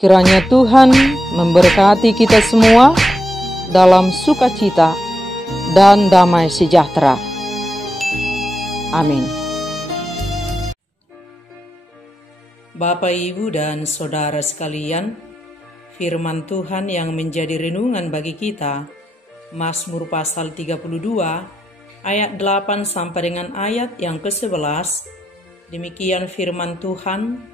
Kiranya Tuhan memberkati kita semua dalam sukacita dan damai sejahtera. Amin. Bapak, Ibu, dan Saudara sekalian, firman Tuhan yang menjadi renungan bagi kita, Mazmur pasal 32, ayat 8 sampai dengan ayat yang ke-11, demikian firman Tuhan,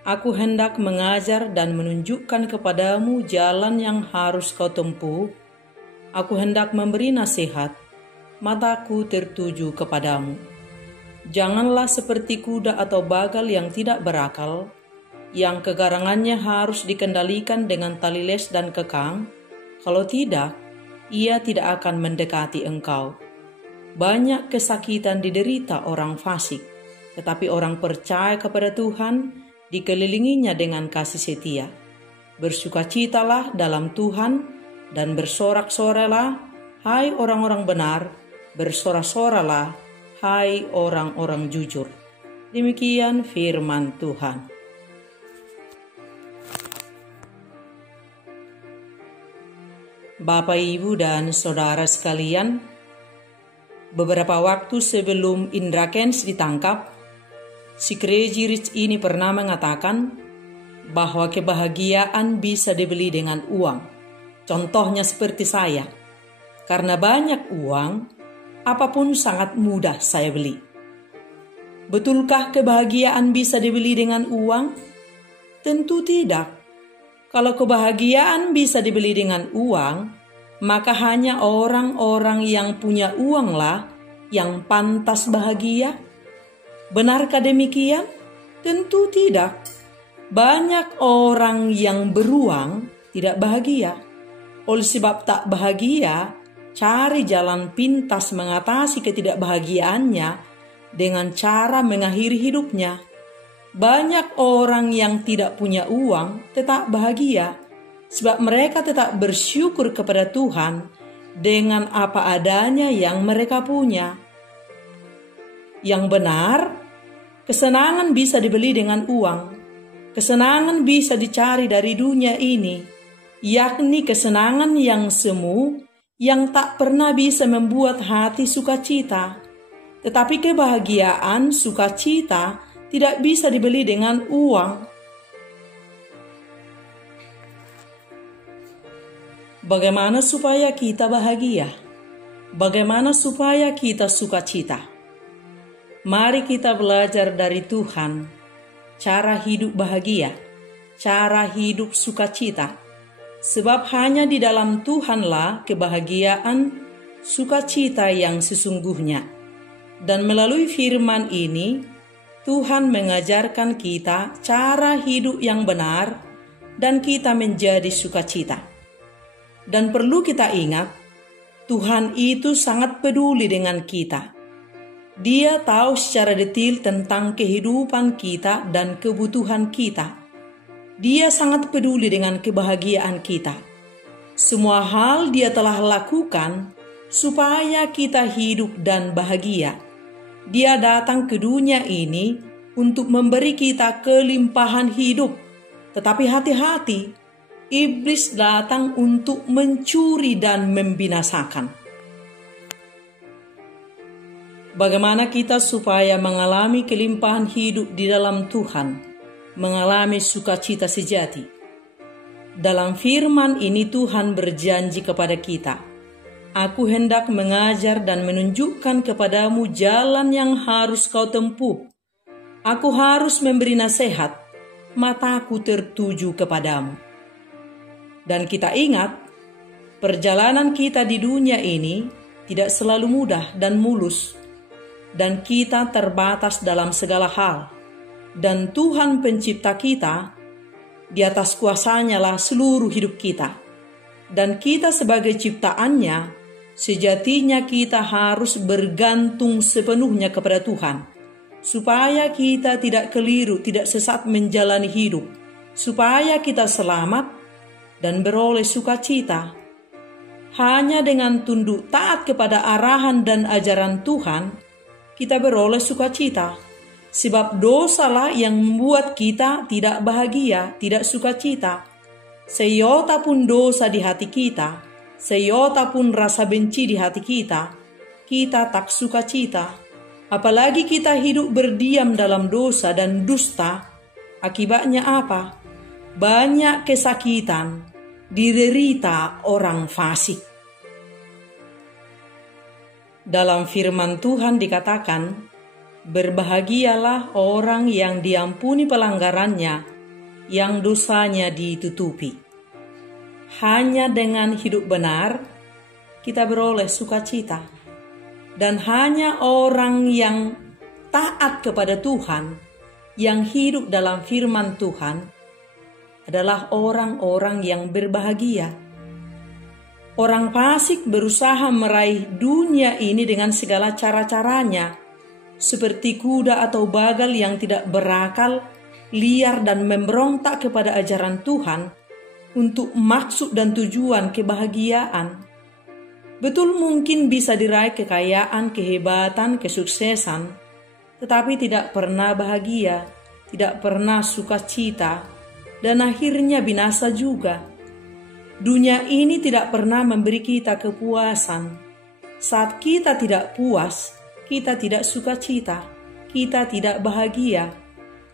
Aku hendak mengajar dan menunjukkan kepadamu jalan yang harus kau tempuh. Aku hendak memberi nasihat, mataku tertuju kepadamu. Janganlah seperti kuda atau bagal yang tidak berakal, yang kegarangannya harus dikendalikan dengan tali les dan kekang. Kalau tidak, ia tidak akan mendekati engkau. Banyak kesakitan diderita orang fasik, tetapi orang percaya kepada Tuhan dikelilinginya dengan kasih setia. Bersukacitalah dalam Tuhan dan bersorak-soralah, hai orang-orang benar, bersorak-soralah, hai orang-orang jujur. Demikian firman Tuhan. Bapak, Ibu, dan Saudara sekalian, beberapa waktu sebelum Indra Kents ditangkap, si Crazy Rich ini pernah mengatakan bahwa kebahagiaan bisa dibeli dengan uang. Contohnya seperti saya. Karena banyak uang, apapun sangat mudah saya beli. Betulkah kebahagiaan bisa dibeli dengan uang? Tentu tidak. Kalau kebahagiaan bisa dibeli dengan uang, maka hanya orang-orang yang punya uanglah yang pantas bahagia. Benarkah demikian? Tentu tidak. Banyak orang yang beruang tidak bahagia. Oleh sebab tak bahagia, cari jalan pintas mengatasi ketidakbahagiaannya dengan cara mengakhiri hidupnya. Banyak orang yang tidak punya uang tetap bahagia, sebab mereka tetap bersyukur kepada Tuhan dengan apa adanya yang mereka punya. Yang benar, kesenangan bisa dibeli dengan uang. Kesenangan bisa dicari dari dunia ini, yakni kesenangan yang semu, yang tak pernah bisa membuat hati sukacita. Tetapi kebahagiaan, sukacita, tidak bisa dibeli dengan uang. Bagaimana supaya kita bahagia? Bagaimana supaya kita sukacita? Mari kita belajar dari Tuhan cara hidup bahagia, cara hidup sukacita. Sebab hanya di dalam Tuhanlah kebahagiaan, sukacita yang sesungguhnya. Dan melalui firman ini, Tuhan mengajarkan kita cara hidup yang benar dan kita menjadi sukacita. Dan perlu kita ingat, Tuhan itu sangat peduli dengan kita. Dia tahu secara detail tentang kehidupan kita dan kebutuhan kita. Dia sangat peduli dengan kebahagiaan kita. Semua hal Dia telah lakukan supaya kita hidup dan bahagia. Dia datang ke dunia ini untuk memberi kita kelimpahan hidup. Tetapi hati-hati, iblis datang untuk mencuri dan membinasakan. Bagaimana kita supaya mengalami kelimpahan hidup di dalam Tuhan, mengalami sukacita sejati? Dalam firman ini Tuhan berjanji kepada kita, Aku hendak mengajar dan menunjukkan kepadamu jalan yang harus kau tempuh. Aku harus memberi nasihat, mataku tertuju kepadamu. Dan kita ingat, perjalanan kita di dunia ini tidak selalu mudah dan mulus. Dan kita terbatas dalam segala hal. Dan Tuhan pencipta kita, di atas kuasanya lah seluruh hidup kita. Dan kita sebagai ciptaannya, sejatinya kita harus bergantung sepenuhnya kepada Tuhan. Supaya kita tidak keliru, tidak sesat menjalani hidup. Supaya kita selamat dan beroleh sukacita. Hanya dengan tunduk taat kepada arahan dan ajaran Tuhan, kita beroleh sukacita. Sebab dosalah yang membuat kita tidak bahagia, tidak sukacita. Seiota pun dosa di hati kita, seiota pun rasa benci di hati kita tak sukacita. Apalagi kita hidup berdiam dalam dosa dan dusta, akibatnya apa? Banyak kesakitan diderita orang fasik. Dalam firman Tuhan dikatakan, berbahagialah orang yang diampuni pelanggarannya, yang dosanya ditutupi. Hanya dengan hidup benar, kita beroleh sukacita. Dan hanya orang yang taat kepada Tuhan, yang hidup dalam firman Tuhan, adalah orang-orang yang berbahagia. Orang fasik berusaha meraih dunia ini dengan segala cara-caranya, seperti kuda atau bagal yang tidak berakal, liar dan memberontak kepada ajaran Tuhan untuk maksud dan tujuan kebahagiaan. Betul mungkin bisa diraih kekayaan, kehebatan, kesuksesan, tetapi tidak pernah bahagia, tidak pernah sukacita, dan akhirnya binasa juga. Dunia ini tidak pernah memberi kita kepuasan. Saat kita tidak puas, kita tidak sukacita, kita tidak bahagia.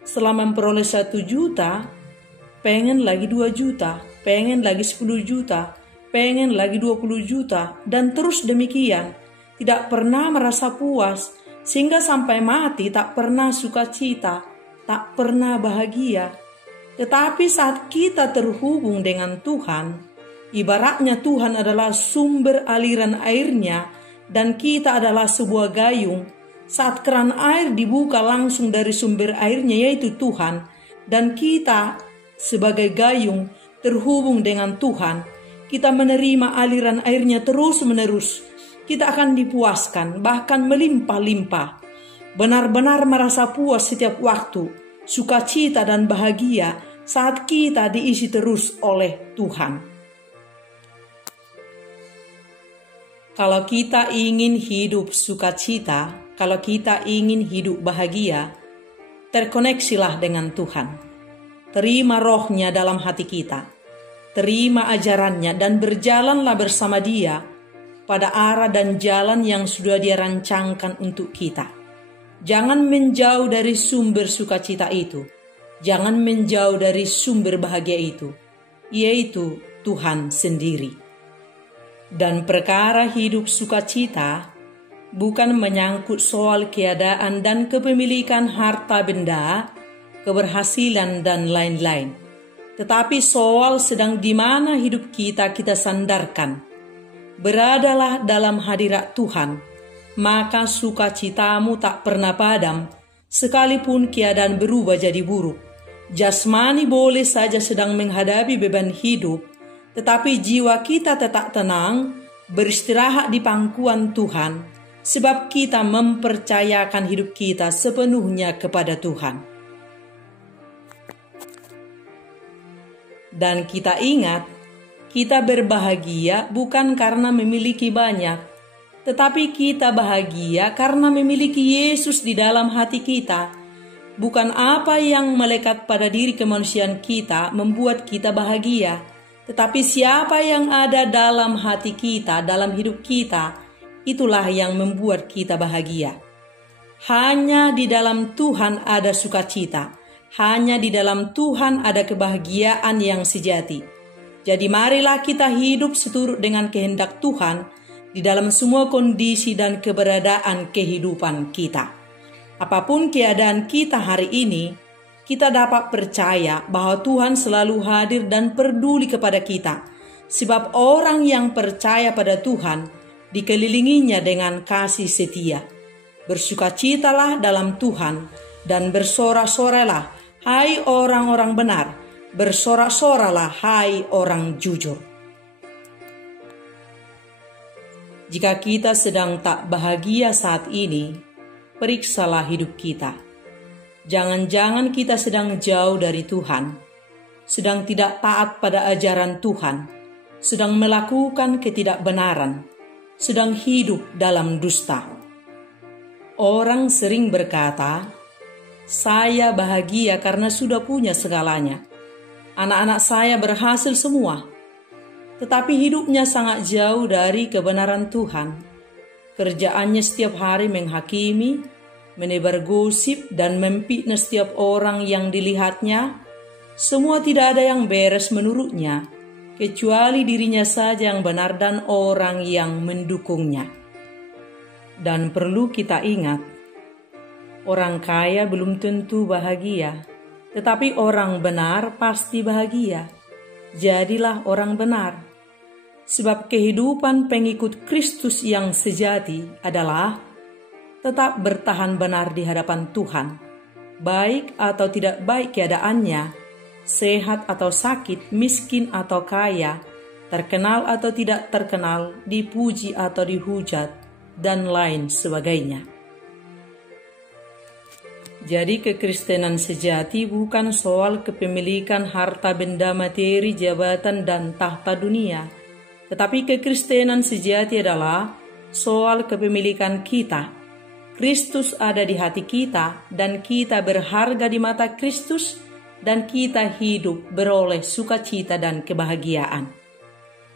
Setelah memperoleh 1 juta, pengen lagi 2 juta, pengen lagi 10 juta, pengen lagi 20 juta, dan terus demikian. Tidak pernah merasa puas, sehingga sampai mati tak pernah sukacita, tak pernah bahagia. Tetapi saat kita terhubung dengan Tuhan, ibaratnya Tuhan adalah sumber aliran airnya, dan kita adalah sebuah gayung. Saat keran air dibuka langsung dari sumber airnya, yaitu Tuhan, dan kita sebagai gayung terhubung dengan Tuhan, kita menerima aliran airnya terus-menerus. Kita akan dipuaskan, bahkan melimpah-limpah. Benar-benar merasa puas setiap waktu, sukacita dan bahagia saat kita diisi terus oleh Tuhan. Kalau kita ingin hidup sukacita, kalau kita ingin hidup bahagia, terkoneksilah dengan Tuhan. Terima rohnya dalam hati kita. Terima ajarannya dan berjalanlah bersama Dia pada arah dan jalan yang sudah Dia rancangkan untuk kita. Jangan menjauh dari sumber sukacita itu. Jangan menjauh dari sumber bahagia itu, yaitu Tuhan sendiri. Dan perkara hidup sukacita bukan menyangkut soal keadaan dan kepemilikan harta benda, keberhasilan dan lain-lain. Tetapi soal sedang di mana hidup kita sandarkan. Beradalah dalam hadirat Tuhan, maka sukacitamu tak pernah padam, sekalipun keadaan berubah jadi buruk. Jasmani boleh saja sedang menghadapi beban hidup, tetapi jiwa kita tetap tenang, beristirahat di pangkuan Tuhan, sebab kita mempercayakan hidup kita sepenuhnya kepada Tuhan. Dan kita ingat, kita berbahagia bukan karena memiliki banyak, tetapi kita bahagia karena memiliki Yesus di dalam hati kita. Bukan apa yang melekat pada diri kemanusiaan kita membuat kita bahagia, tetapi siapa yang ada dalam hati kita, dalam hidup kita, itulah yang membuat kita bahagia. Hanya di dalam Tuhan ada sukacita. Hanya di dalam Tuhan ada kebahagiaan yang sejati. Jadi marilah kita hidup seturut dengan kehendak Tuhan di dalam semua kondisi dan keberadaan kehidupan kita. Apapun keadaan kita hari ini, kita dapat percaya bahwa Tuhan selalu hadir dan peduli kepada kita. Sebab orang yang percaya pada Tuhan dikelilinginya dengan kasih setia. Bersukacitalah dalam Tuhan dan bersorak-soralah, hai orang-orang benar, bersorak-soralah hai orang jujur. Jika kita sedang tak bahagia saat ini, periksalah hidup kita. Jangan-jangan kita sedang jauh dari Tuhan, sedang tidak taat pada ajaran Tuhan, sedang melakukan ketidakbenaran, sedang hidup dalam dusta. Orang sering berkata, Saya bahagia karena sudah punya segalanya. Anak-anak saya berhasil semua. Tetapi hidupnya sangat jauh dari kebenaran Tuhan. Kerjaannya setiap hari menghakimi, menebar gosip, dan memfitnah setiap orang yang dilihatnya. Semua tidak ada yang beres menurutnya, kecuali dirinya saja yang benar dan orang yang mendukungnya. Dan perlu kita ingat, orang kaya belum tentu bahagia, tetapi orang benar pasti bahagia. Jadilah orang benar. Sebab kehidupan pengikut Kristus yang sejati adalah tetap bertahan benar di hadapan Tuhan, baik atau tidak baik keadaannya, sehat atau sakit, miskin atau kaya, terkenal atau tidak terkenal, dipuji atau dihujat, dan lain sebagainya. Jadi kekristenan sejati bukan soal kepemilikan harta benda materi, jabatan, dan tahta dunia. Tetapi kekristenan sejati adalah soal kepemilikan kita. Kristus ada di hati kita dan kita berharga di mata Kristus dan kita hidup beroleh sukacita dan kebahagiaan.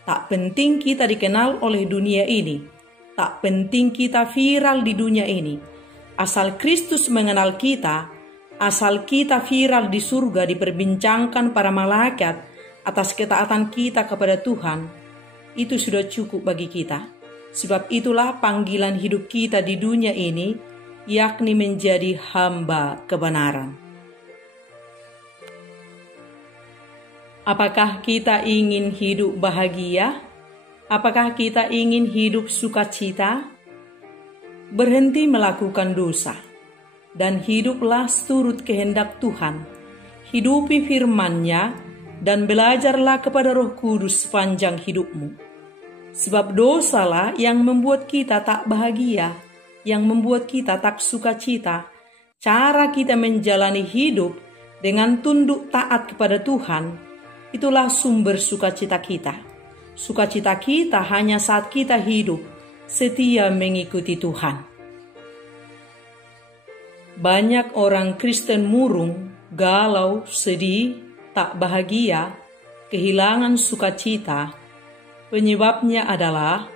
Tak penting kita dikenal oleh dunia ini. Tak penting kita viral di dunia ini. Asal Kristus mengenal kita, asal kita viral di surga diperbincangkan para malaikat atas ketaatan kita kepada Tuhan, itu sudah cukup bagi kita. Sebab itulah panggilan hidup kita di dunia ini, yakni menjadi hamba kebenaran. Apakah kita ingin hidup bahagia? Apakah kita ingin hidup sukacita? Berhenti melakukan dosa, dan hiduplah seturut kehendak Tuhan. Hidupi firman-Nya, dan belajarlah kepada Roh Kudus sepanjang hidupmu. Sebab dosalah yang membuat kita tak bahagia, yang membuat kita tak sukacita. Cara kita menjalani hidup dengan tunduk taat kepada Tuhan, itulah sumber sukacita kita. Sukacita kita hanya saat kita hidup setia mengikuti Tuhan. Banyak orang Kristen murung, galau, sedih, tak bahagia, kehilangan sukacita. Penyebabnya adalah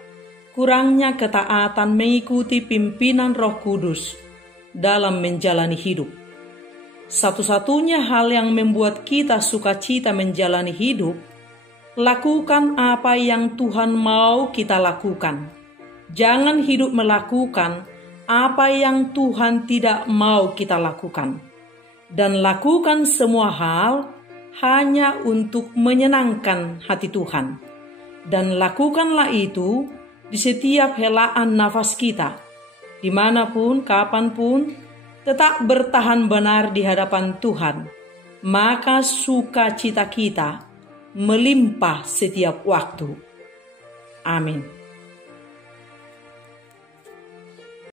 kurangnya ketaatan mengikuti pimpinan Roh Kudus dalam menjalani hidup. Satu-satunya hal yang membuat kita sukacita menjalani hidup, lakukan apa yang Tuhan mau kita lakukan. Jangan hidup melakukan apa yang Tuhan tidak mau kita lakukan. Dan lakukan semua hal hanya untuk menyenangkan hati Tuhan. Dan lakukanlah itu di setiap helaan nafas kita. Dimanapun, kapanpun, tetap bertahan benar di hadapan Tuhan. Maka sukacita kita melimpah setiap waktu. Amin.